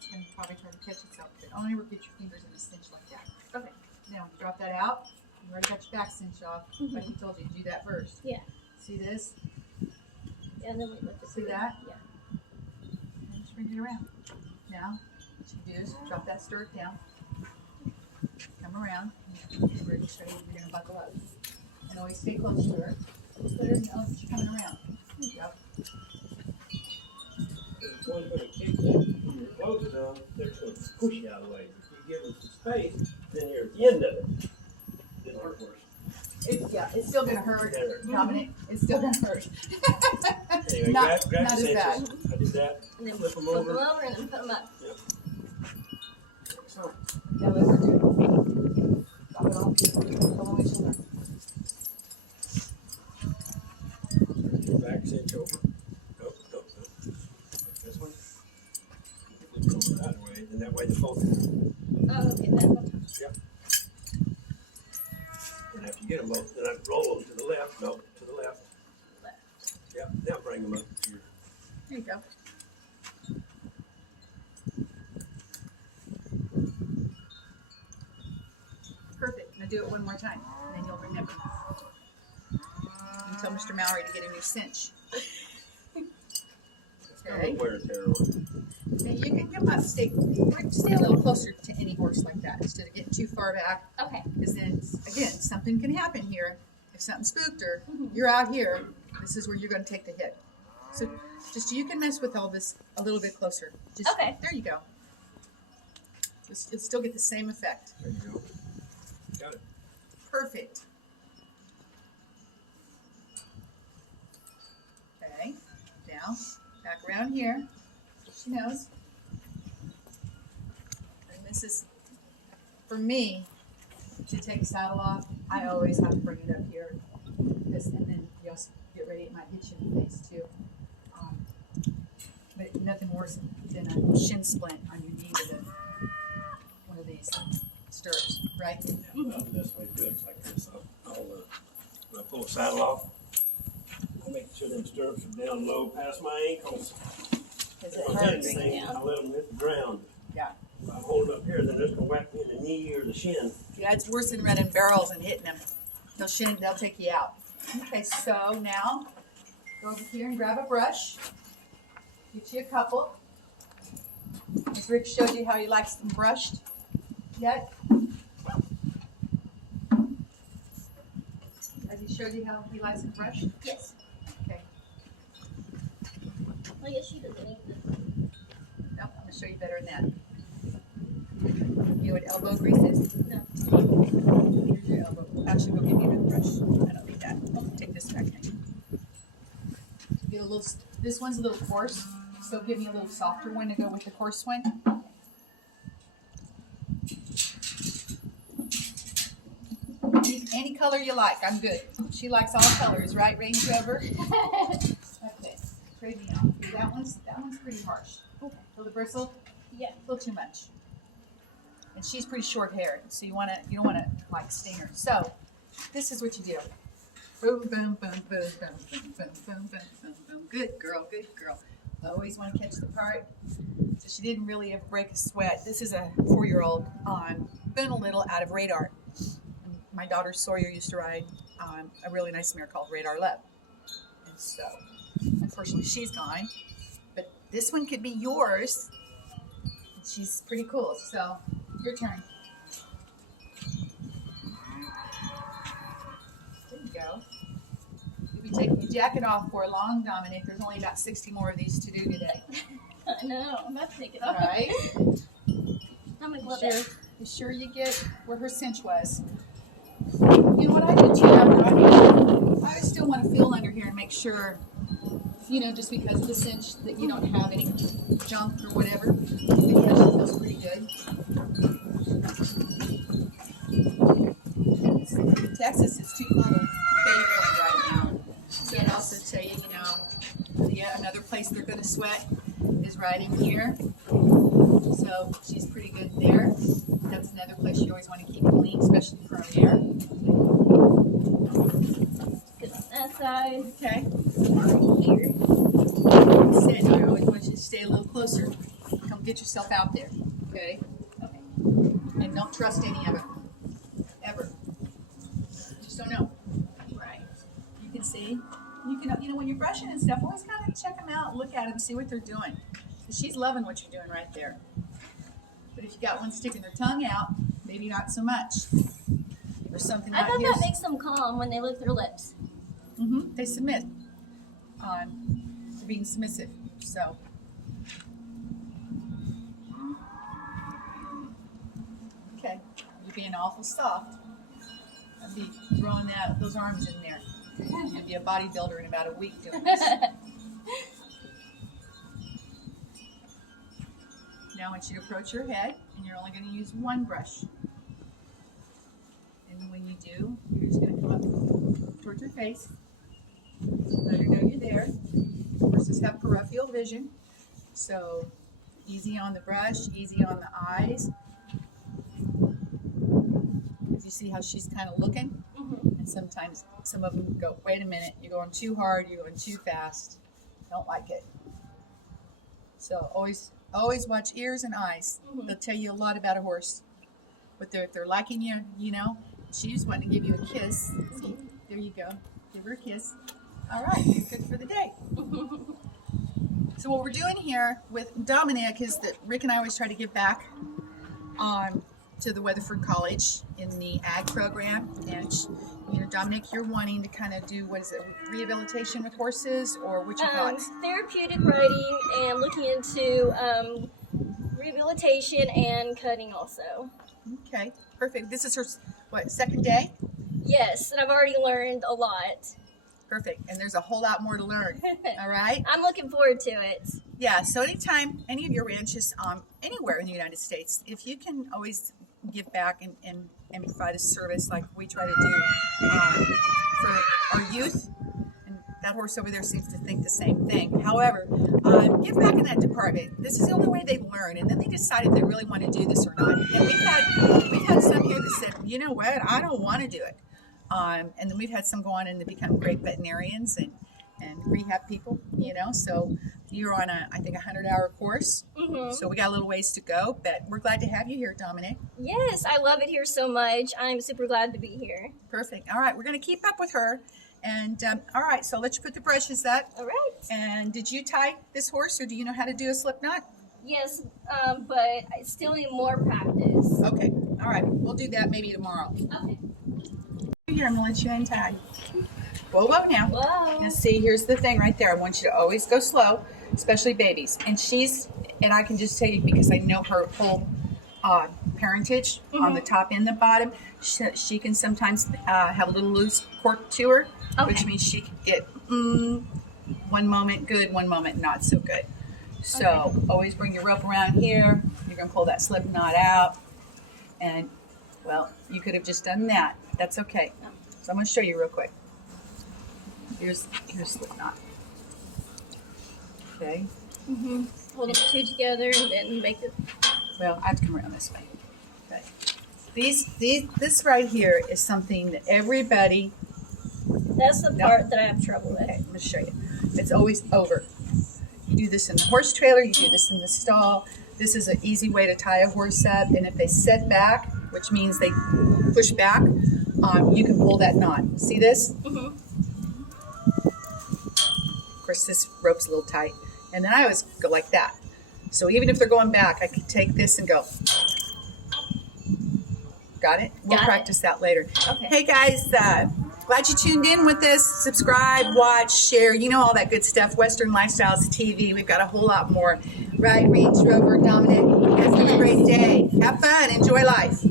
it's going to probably try to catch itself, but only get your fingers in a cinch like that. Okay. Now, drop that out. You already got your back cinch off. Like we told you, do that first. Yeah. See this? Yeah, and then we lift it. See that? Yeah. And just bring it around. Now, what you do is drop that stirrup down. Come around. We're going to show you you're going to buckle up. And always stay close to her. Just let her know that you're coming around. Yep. It's going to kick you. When you're close enough, they're going to push you out of the way. If you give them some space, then you're at the end of it. It'll hurt worse. It's still going to hurt, Dominic. It's still going to hurt. Anyway, Not grab as the bad. cinches. I did that. And then Flip them flip over. them over and then put them up. Yep. So, Now let her do it. Drop it off. Go on my shoulder. back cinch over. Nope. This one. Flip it over that way, and that way the both. Oh, okay, that one. Yep. And after you get them both, then I roll them to the left. Nope, to the left. Yep. Now bring them up to your. There you go. Perfect. Now do it one more time, and then you'll remember. You can tell Mr. Mowery to get a new cinch. Okay. Wear and tear on. Now you must stay a little closer to any horse like that instead of getting too far back. Okay. Because then, again, something can happen here. If something spooked her, you're out here. This is where you're going to take the hit. So just you can mess with all this a little bit closer. Just, Okay. There you go. You'll still get the same effect. There you go. Got it. Perfect. Okay. Now, back around here. She knows. And this is, for me, to take a saddle off, I always have to bring it up here. And then you also get ready, it might hit you in the face too. But nothing worse than a shin splint on your knee with one of these stirrups, right? Well, this way good, it's like this. I'll pull the saddle off. I'll make sure them stirrups are down low past my ankles. Because They're it gonna hit hurts. the thing, I let them hit the ground. Yeah. If I hold it up here, then it's gonna whack me in the knee or the shin. Yeah, it's worse than running barrels and hitting them. They'll take you out. Okay, so now go over here and grab a brush. Get you a couple. As Rick showed you how he likes them brushed. Yet? Has he showed you how he likes them brushed? Yes. Okay. I guess she doesn't need this. No, I'm gonna show you better than that. You know what elbow grease is? No. Here's your elbow. Actually, go get me another brush. I don't need that. I'll take this back now. Get a little. This one's a little coarse, so give me a little softer one to go with the coarse one. Any color you like, I'm good. She likes all colors, right, Range Rover? Okay, trade me off. Okay, that one's pretty harsh. Okay. Feel the bristle? Yeah. A little too much. And she's pretty short-haired, so you don't wanna like sting her. So this is what you do. Boom, boom, boom, boom, boom, boom, boom, boom, boom, boom, boom. Good girl, good girl. Always want to catch the part. So she didn't really ever break a sweat. This is a 4-year-old on Been a Little out of Radar. My daughter Sawyer used to ride a really nice mare called Radar Love. And so, unfortunately, she's gone. But this one could be yours. She's pretty cool. So, your turn. There you go. You'll be taking your jacket off for long, Dominic. There's only about 60 more of these to do today. I know. I'm about to take it All off. right? I'm gonna Be glove sure, it. be sure you get where her cinch was. You know what I do too after I still want to feel under here and make sure, just because of the cinch that you don't have any junk or whatever. It actually feels pretty good. In Texas, it's too cold to bathe one right now. So I'd also tell you, another place they're going to sweat is right in here. So she's pretty good there. That's another place you always want to keep clean, especially for a mare. Good on that side. Okay. Right here. Like I said, I always want you to stay a little closer. Don't get yourself out there, okay? Okay. And don't trust any of it, ever. Just don't know. Right. You can see, when you're brushing and stuff, always kind of check them out, look at them, see what they're doing. 'Cause she's loving what you're doing right there. But if you got one sticking their tongue out, maybe not so much. Or something I like thought this. that makes them calm when they lick their lips. They submit. They're being submissive. So. Okay, you're being awful soft. I'd be throwing those arms in there. You'd be a bodybuilder in about a week doing this. Now I want you to approach your head, and you're only going to use one brush. And when you do, you're just going to come up towards your face. Let her know you're there. Horses have peripheral vision, so easy on the brush, easy on the eyes. You see how she's kind of looking? And sometimes some of them go, wait a minute, you're going too hard, you're going too fast. Don't like it. So always watch ears and eyes. They'll tell you a lot about a horse. But if they're liking you, she's wanting to give you a kiss. See, there you go. Give her a kiss. All right, you're good for the day. So what we're doing here with Dominic is that Rick and I always try to give back to the Weatherford College in the ag program. And Dominic, you're wanting to kind of do, what is it, rehabilitation with horses, or what you thoughts? Therapeutic riding and looking into rehabilitation and cutting also. Okay, perfect. This is her, second day? Yes, and I've already learned a lot. Perfect. And there's a whole lot more to learn. All right? I'm looking forward to it. Yeah, so anytime, any of your ranches, anywhere in the United States, if you can always give back and provide a service like we try to do for our youth, and that horse over there seems to think the same thing. However, give back in that department. This is the only way they learn, and then they decide if they really want to do this or not. And we've had some here that said, you know what, I don't want to do it. And then we've had some go on and become great veterinarians and rehab people, so you're on I think 100-hour course. So we got a little ways to go, but we're glad to have you here, Dominic. Yes, I love it here so much. I'm super glad to be here. Perfect. All right, we're going to keep up with her. And all right, so let's put the brushes up. All right. And did you tie this horse, or do you know how to do a slip knot? Yes, but I still need more practice. Okay. All right, we'll do that maybe tomorrow. Okay. Here, I'm going to let you untie. Whoa, whoa now. Whoa. Now see, here's the thing right there. I want you to always go slow, especially babies. And I can just tell you, because I know her whole parentage on the top and the bottom, she can sometimes have a little loose cork to her, which means she can get one moment good, one moment not so good. So always bring your rope around here. You're going to pull that slip knot out. And, well, you could have just done that. That's okay. So I'm going to show you real quick. Here's slip knot. Okay. Hold them two together and then make it. Well, I have to come around this way. Okay. This right here is something that everybody. That's the part that I have trouble with. Okay, I'm going to show you. It's always over. You do this in the horse trailer. You do this in the stall. This is an easy way to tie a horse up. And if they set back, which means they push back, you can pull that knot. See this? Of course, this rope's a little tight. And then I always go like that. So even if they're going back, I can take this and go. Got it? We'll practice that later. Okay. Hey guys, glad you tuned in with us. Subscribe, watch, share, all that good stuff. Western Lifestyles TV. We've got a whole lot more. Right, Range Rover, Dominic. You guys have a great day. Have fun. Enjoy life.